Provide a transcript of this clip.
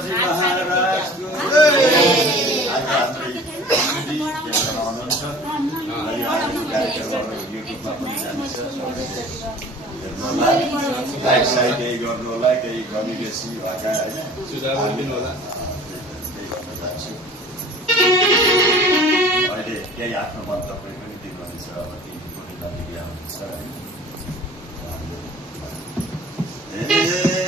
शिवजी महाराजको like side केही गर्नु होला, केही कमी बेसी भएका होइन अहिले केही आफ्नो मन्तव्य पनि दिनुहुन्छ। अब तिमी कोही नजिक आउनुहुन्छ है।